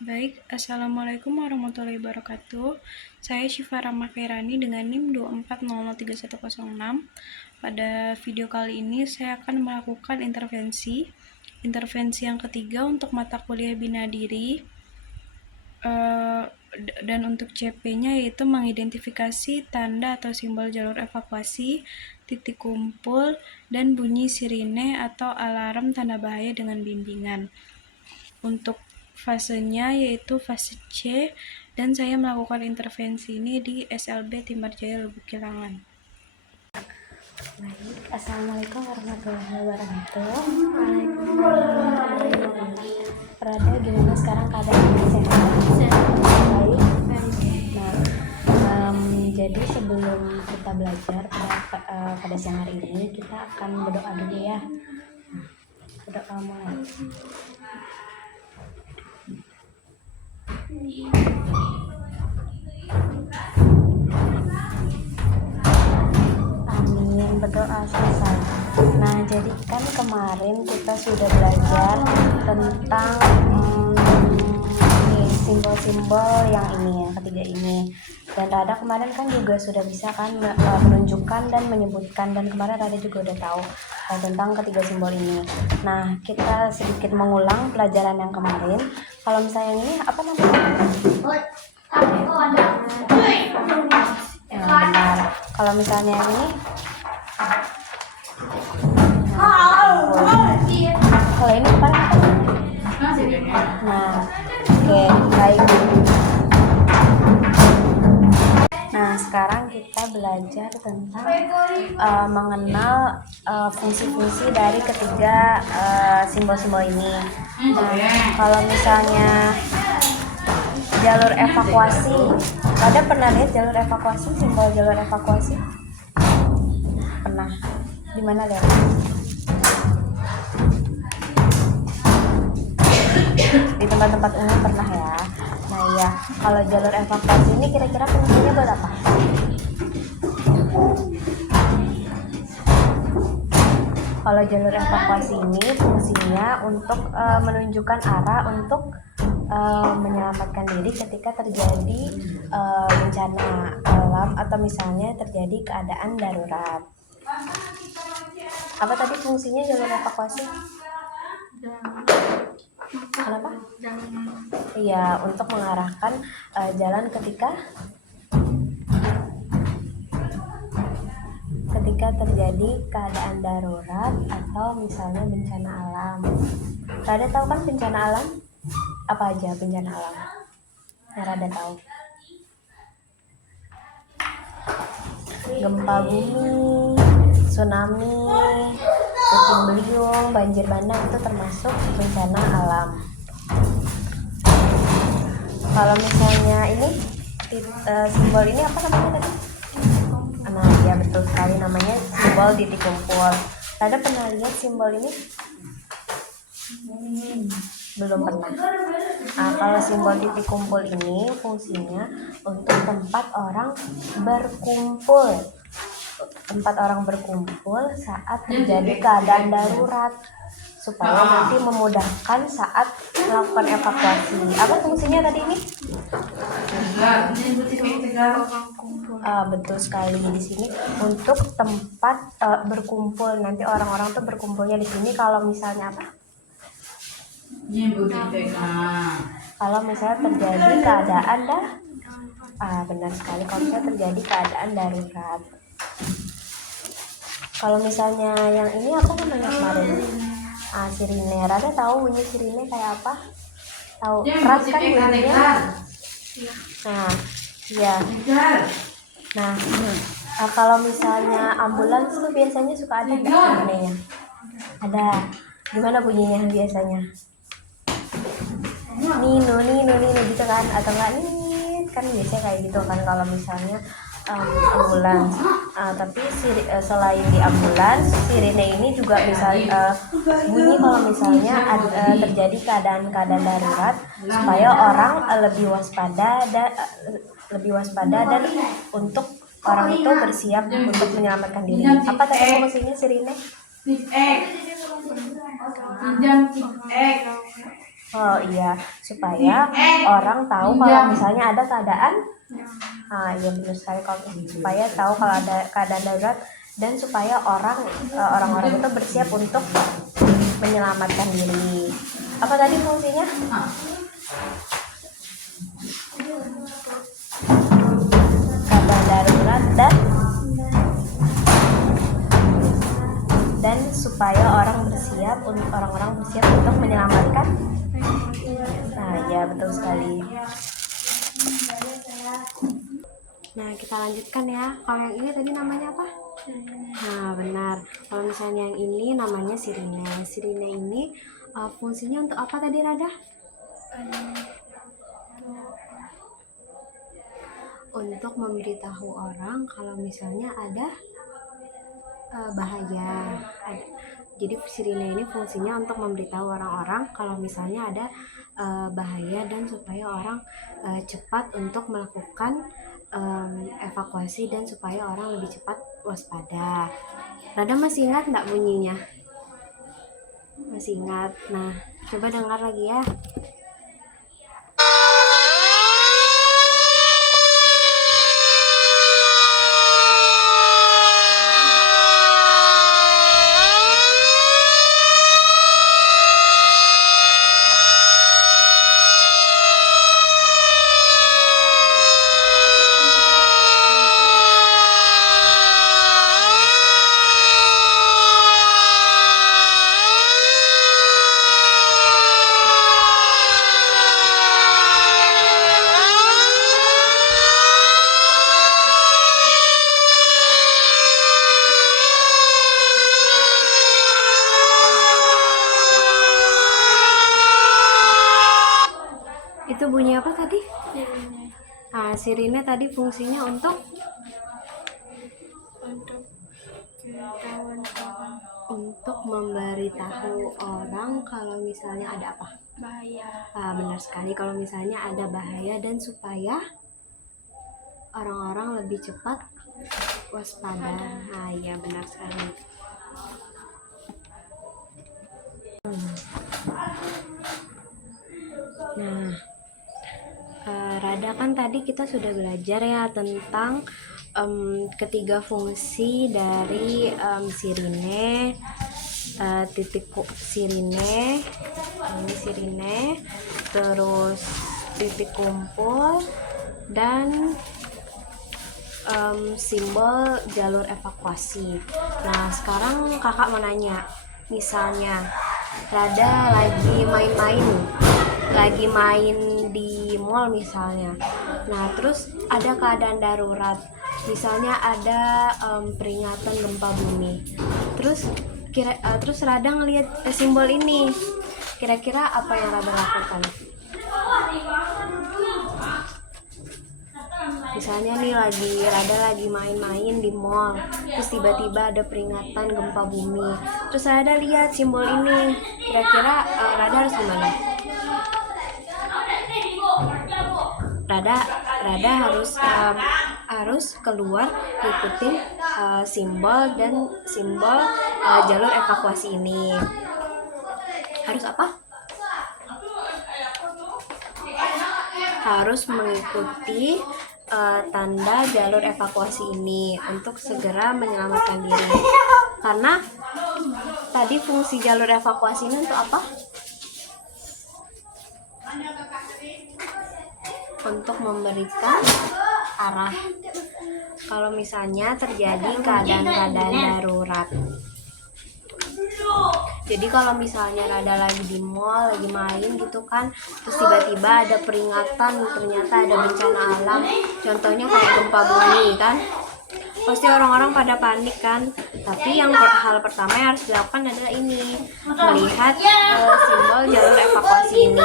Baik, Assalamualaikum warahmatullahi wabarakatuh. Saya Syifa Rahma Khairani dengan NIM 240031006. Pada video kali ini saya akan melakukan intervensi yang ketiga untuk mata kuliah Bina Diri. Dan untuk CP-nya yaitu mengidentifikasi tanda atau simbol jalur evakuasi, titik kumpul, dan bunyi sirine atau alarm tanda bahaya dengan bimbingan. Untuk fasenya yaitu fase C, dan saya melakukan intervensi ini di SLB Timbarjaya Lubuk Kilangan. Baik, Assalamualaikum warahmatullahi wabarakatuh. Rada, gimana sekarang keadaannya, sehat? Baik. Nah, jadi sebelum kita belajar pada siang hari ini, kita akan berdoa dulu ya. Berdoa mulai. Amin, berdoa selesai. Nah, jadi kan kemarin kita sudah belajar tentang simbol-simbol yang ini, yang ketiga ini. Dan Rada kemarin kan juga sudah bisa kan menunjukkan dan menyebutkan, dan kemarin Rada juga udah tahu tentang ketiga simbol ini. Nah, kita sedikit mengulang pelajaran yang kemarin. Kalau misalnya yang ini apa namanya? Ya, benar. Kalau misalnya yang ini kalau ini apa? Nah, oke, baik. Nah, sekarang kita belajar tentang mengenal fungsi-fungsi dari ketiga simbol-simbol ini. Nah, kalau misalnya jalur evakuasi, ada pernah lihat jalur evakuasi, simbol jalur evakuasi? Pernah? Di mana lihat? Di tempat-tempat umum pernah ya. Nah ya, kalau jalur evakuasi ini kira-kira fungsinya buat apa? Kalau jalur evakuasi ini fungsinya untuk menunjukkan arah untuk menyelamatkan diri ketika terjadi bencana alam atau misalnya terjadi keadaan darurat. Apa tadi fungsinya jalur evakuasi? Kenapa? Iya, untuk mengarahkan jalan ketika terjadi keadaan darurat atau misalnya bencana alam. Rada tahu kan bencana alam? Apa aja bencana alam? Yang Rada tahu. Gempa bumi, tsunami, puting beliung, banjir bandang itu termasuk bencana alam. Kalau misalnya ini simbol ini apa namanya tadi? Nah ya, betul sekali, namanya simbol titik kumpul. Ada pernah lihat simbol ini? Belum pernah. Nah, kalau simbol titik kumpul ini fungsinya untuk tempat orang berkumpul saat terjadi keadaan darurat, supaya nanti memudahkan saat melakukan evakuasi. Apa fungsinya tadi ini? Betul sekali, di sini untuk tempat berkumpul. Nanti orang-orang tuh berkumpulnya di sini kalau misalnya apa? Kalau misalnya terjadi keadaan benar sekali, kalau misalnya terjadi keadaan darurat. Kalau misalnya yang ini apa namanya kemarin? Sirine. Rada tahu bunyi sirine kayak apa? Tahu? Keras kan bunyinya? Nah, iya. Nah, kalau misalnya ambulans tuh biasanya suka ada nggak sirinenya? Ada. Gimana bunyinya biasanya? Nino gitu kan? Atau nggak nit? Kan biasanya kayak gitu kan kalau misalnya ambulans. Tapi selain di ambulans, sirine ini juga bisa bunyi kalau misalnya terjadi keadaan darurat, supaya orang lebih waspada dan untuk orang itu bersiap untuk menyelamatkan diri. Apa tadi fungsinya sirine? Oh iya, supaya orang tahu kalau misalnya ada keadaan. Nah, iya benar sekali, kalau supaya tahu kalau ada keadaan darurat, dan supaya orang-orang itu bersiap untuk menyelamatkan diri. Apa tadi fungsinya? Keadaan darurat dan supaya orang-orang bersiap untuk menyelamatkan. Nah, ya betul sekali. Nah, kita lanjutkan ya. Kalau yang ini tadi namanya apa? Nah, benar. Kalau misalnya yang ini namanya sirine. Sirine ini fungsinya untuk apa tadi, Rada? Untuk memberitahu orang kalau misalnya ada bahaya. Jadi sirine ini fungsinya untuk memberitahu orang-orang kalau misalnya ada bahaya, dan supaya orang cepat untuk melakukan evakuasi, dan supaya orang lebih cepat waspada. Rada masih ingat nggak bunyinya? Masih ingat. Nah, coba dengar lagi ya. Itu bunyi apa tadi? Nah, sirine tadi fungsinya untuk memberitahu orang kalau misalnya ada apa? Bahaya. Benar sekali, kalau misalnya ada bahaya, dan supaya orang-orang lebih cepat waspada. Nah, iya benar sekali. Nah, Rada, kan tadi kita sudah belajar ya tentang ketiga fungsi dari sirine, titik sirine, ini sirine, terus titik kumpul, dan simbol jalur evakuasi. Nah, sekarang kakak mau nanya, misalnya Rada lagi main di mall misalnya. Nah, terus ada keadaan darurat, misalnya ada peringatan gempa bumi. Terus Rada ngelihat simbol ini, kira-kira apa yang Rada lakukan? Misalnya nih Rada lagi main-main di mall, terus tiba-tiba ada peringatan gempa bumi. Terus Rada lihat simbol ini, kira-kira Rada harus gimana? Rada harus keluar ikutin simbol jalur evakuasi ini. Harus apa? Harus mengikuti tanda jalur evakuasi ini untuk segera menyelamatkan diri. Karena tadi fungsi jalur evakuasi ini untuk apa? Untuk memberikan arah kalau misalnya terjadi keadaan darurat. Jadi kalau misalnya Rada lagi di mall, lagi main gitu kan, terus tiba-tiba ada peringatan, ternyata ada bencana alam, contohnya kayak gempa bumi kan, pasti orang-orang pada panik kan. Tapi hal pertama yang harus dilakukan adalah ini, melihat simbol jalur evakuasi ini.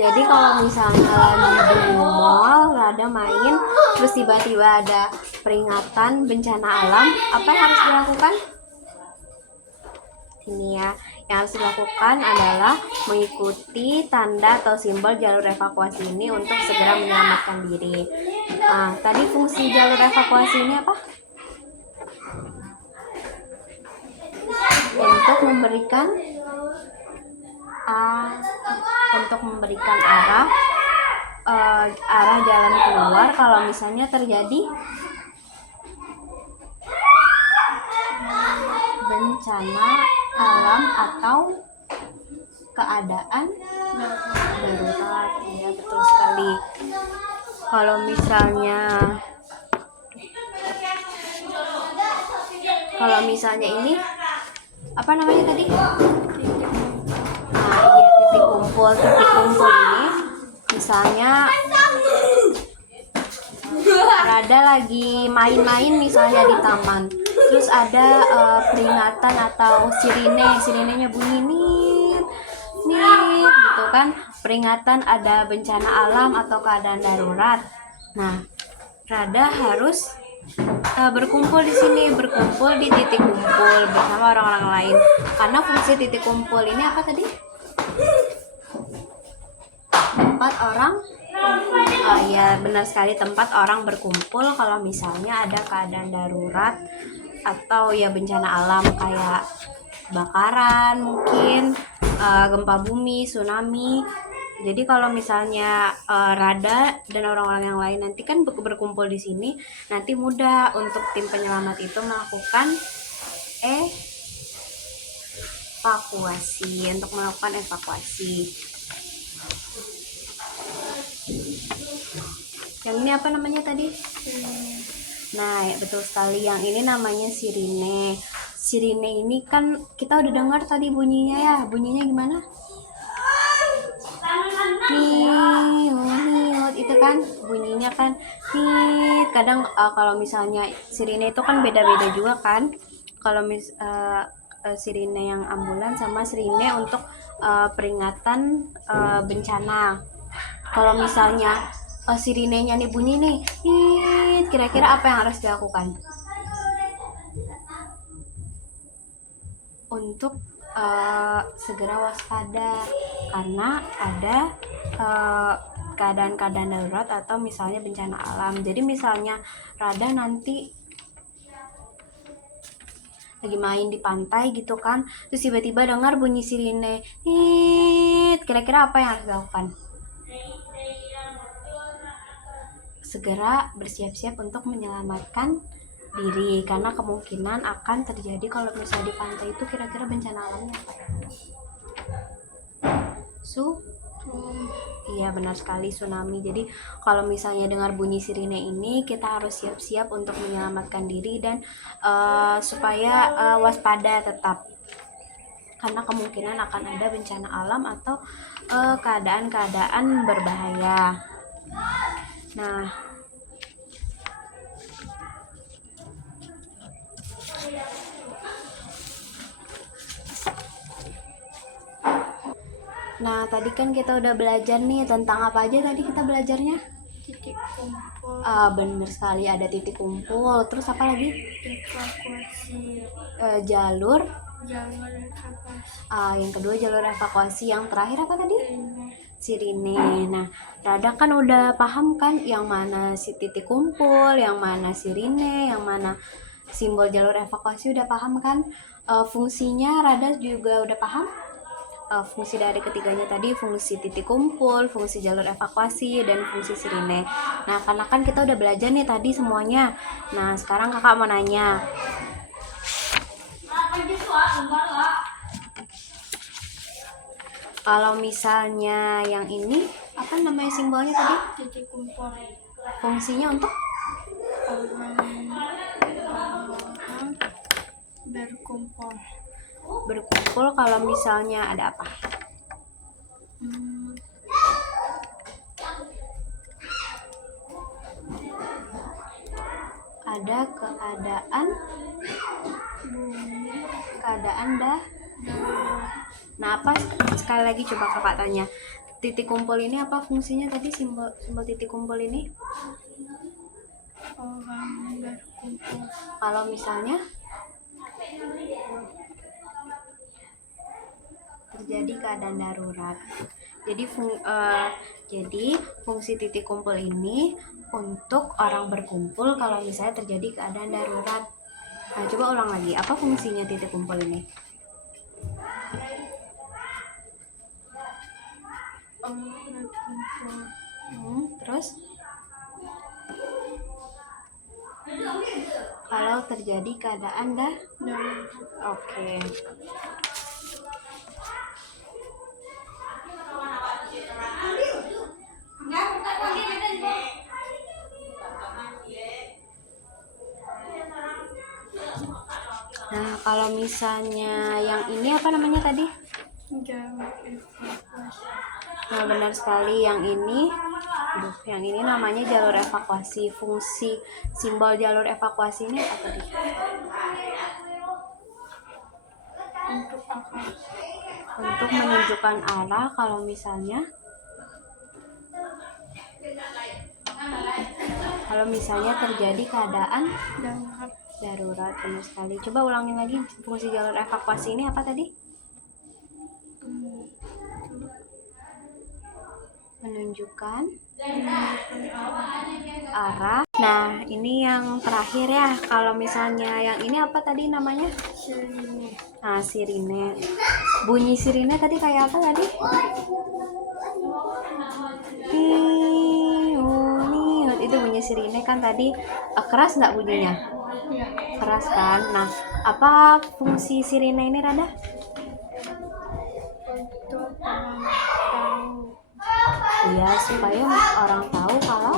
Jadi kalau misalnya lagi di mall, Rada main, terus tiba-tiba ada peringatan bencana alam, apa yang harus dilakukan? Ini ya, yang harus dilakukan adalah mengikuti tanda atau simbol jalur evakuasi ini untuk segera menyelamatkan diri. Nah, tadi fungsi jalur evakuasi ini apa? Untuk memberikan A untuk memberikan arah jalan keluar kalau misalnya terjadi bencana alam atau keadaan darurat. Ya, betul sekali. Kalau misalnya ini apa namanya tadi? Nah, iya, titik kumpul. Titik kumpul ini misalnya Rada lagi main-main misalnya di taman, terus ada peringatan atau sirinenya bunyi nit nit gitu kan, peringatan ada bencana alam atau keadaan darurat. Nah, Rada harus berkumpul di sini, berkumpul di titik kumpul bersama orang-orang lain, karena fungsi titik kumpul ini apa tadi? Tempat orang ya, benar sekali, tempat orang berkumpul kalau misalnya ada keadaan darurat atau ya bencana alam kayak kebakaran mungkin, gempa bumi, tsunami. Jadi kalau misalnya Rada dan orang-orang yang lain nanti kan berkumpul di sini, nanti mudah untuk tim penyelamat itu melakukan evakuasi. Yang ini apa namanya tadi? Nah, ya, betul sekali. Yang ini namanya sirine. Sirine ini kan kita udah dengar tadi bunyinya ya. Bunyinya gimana? Niut itu kan bunyinya kan nit. Kadang kalau misalnya sirine itu kan beda-beda juga kan. Kalau sirine yang ambulans sama sirine untuk peringatan bencana. Kalau misalnya sirinenya nih bunyi nih, kira-kira apa yang harus dilakukan? Untuk segera waspada, karena ada keadaan-keadaan darurat atau misalnya bencana alam. Jadi misalnya Rada nanti lagi main di pantai gitu kan, terus tiba-tiba dengar bunyi sirine, kira-kira apa yang harus dilakukan? Segera bersiap-siap untuk menyelamatkan diri, karena kemungkinan akan terjadi kalau misalnya di pantai itu kira-kira bencana alamnya apa? Iya, benar sekali, tsunami. Jadi kalau misalnya dengar bunyi sirine ini, kita harus siap-siap untuk menyelamatkan diri dan supaya waspada tetap, karena kemungkinan akan ada bencana alam atau keadaan-keadaan berbahaya. Nah, tadi kan kita udah belajar nih tentang apa aja tadi kita belajarnya? Titik kumpul. Bener sekali, ada titik kumpul. Terus apa lagi? Evakuasi. Jalur evakuasi. Yang kedua jalur evakuasi. Yang terakhir apa tadi? Sirine. Nah, Rada kan udah paham kan yang mana si titik kumpul, yang mana sirine, yang mana simbol jalur evakuasi, udah paham kan? Fungsinya Rada juga udah paham? Fungsi dari ketiganya tadi, fungsi titik kumpul, fungsi jalur evakuasi, dan fungsi sirine. Nah, karena kan kita udah belajar nih tadi semuanya. Nah, sekarang kakak mau nanya. Kalau misalnya yang ini, apa namanya simbolnya tadi? Titik kumpul. Fungsinya untuk? Orang berkumpul. Berkumpul kalau misalnya ada apa? Ada keadaan Nah, apa sekali lagi coba kakak tanya. Titik kumpul ini apa fungsinya tadi, simbol titik kumpul ini? Orang berkumpul. Kalau misalnya terjadi keadaan darurat. Jadi fungsi titik kumpul ini untuk orang berkumpul kalau misalnya terjadi keadaan darurat. Nah, coba ulang lagi, apa fungsinya titik kumpul ini? Terus kalau terjadi keadaan oke. Nah, kalau misalnya yang ini apa namanya tadi? jalur evakuasi. Nah, benar sekali, yang ini namanya jalur evakuasi. Fungsi simbol jalur evakuasi ini apa tadi? Untuk apa? Untuk menunjukkan arah kalau misalnya terjadi keadaan darurat. Benar sekali. Coba ulangin lagi, fungsi jalur evakuasi ini apa tadi? Menunjukkan arah. Nah, ini yang terakhir ya. Kalau misalnya yang ini apa tadi namanya? Sirine. Nah, sirine. Bunyi sirine tadi kayak apa tadi? Itu bunyi sirine kan tadi. Keras nggak bunyinya? Ya. Keras kan? Nah, apa fungsi sirine ini, Rada? Untuk orang tahu. Iya, supaya orang tahu kalau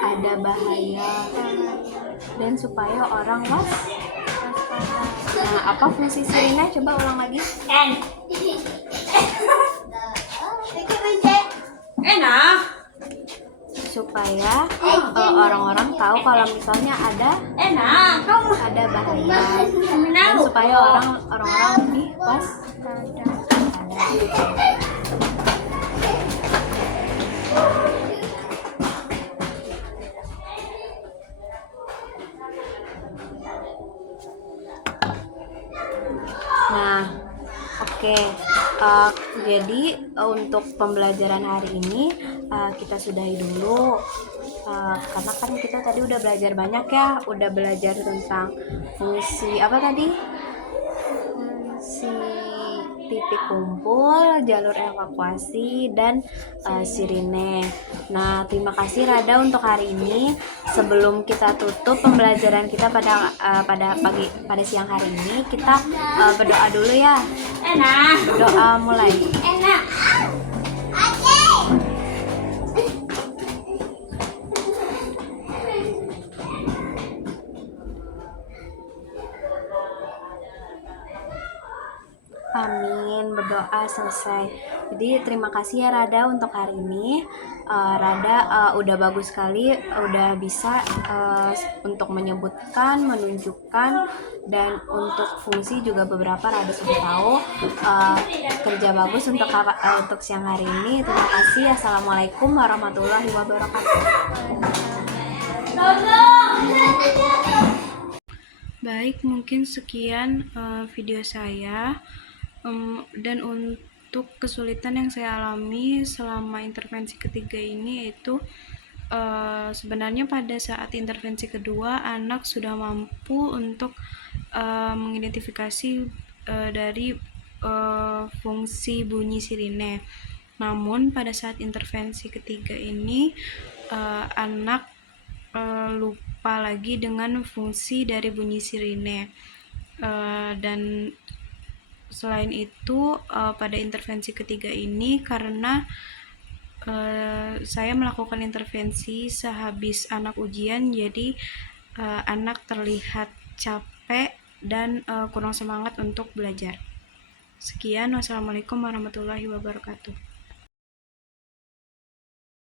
ada bahaya dan supaya orang waspada. Nah, apa fungsi sirine? Coba ulang lagi. Supaya orang-orang tahu kalau misalnya ada bahaya dan supaya orang-orang lebih waspada. Nah, oke. Jadi untuk pembelajaran hari ini kita sudahi dulu. Karena kan kita tadi udah belajar banyak ya, udah belajar tentang fungsi apa tadi? Fungsi titik kumpul, jalur evakuasi, dan sirine. Nah, terima kasih Rada untuk hari ini. Sebelum kita tutup pembelajaran kita pada siang hari ini, kita berdoa dulu ya. Berdoa mulai. Amin, berdoa selesai. Jadi terima kasih ya Rada untuk hari ini. Rada udah bagus sekali, udah bisa untuk menyebutkan, menunjukkan, dan untuk fungsi juga beberapa Rada sudah tahu. Kerja bagus untuk siang hari ini. Terima kasih. Assalamualaikum warahmatullahi wabarakatuh. Baik, mungkin sekian video saya. Dan untuk kesulitan yang saya alami selama intervensi ketiga ini yaitu sebenarnya pada saat intervensi kedua anak sudah mampu untuk mengidentifikasi dari fungsi bunyi sirine. Namun pada saat intervensi ketiga ini anak lupa lagi dengan fungsi dari bunyi sirine. Dan selain itu pada intervensi ketiga ini karena saya melakukan intervensi sehabis anak ujian, jadi anak terlihat capek dan kurang semangat untuk belajar. Sekian, wassalamualaikum warahmatullahi wabarakatuh.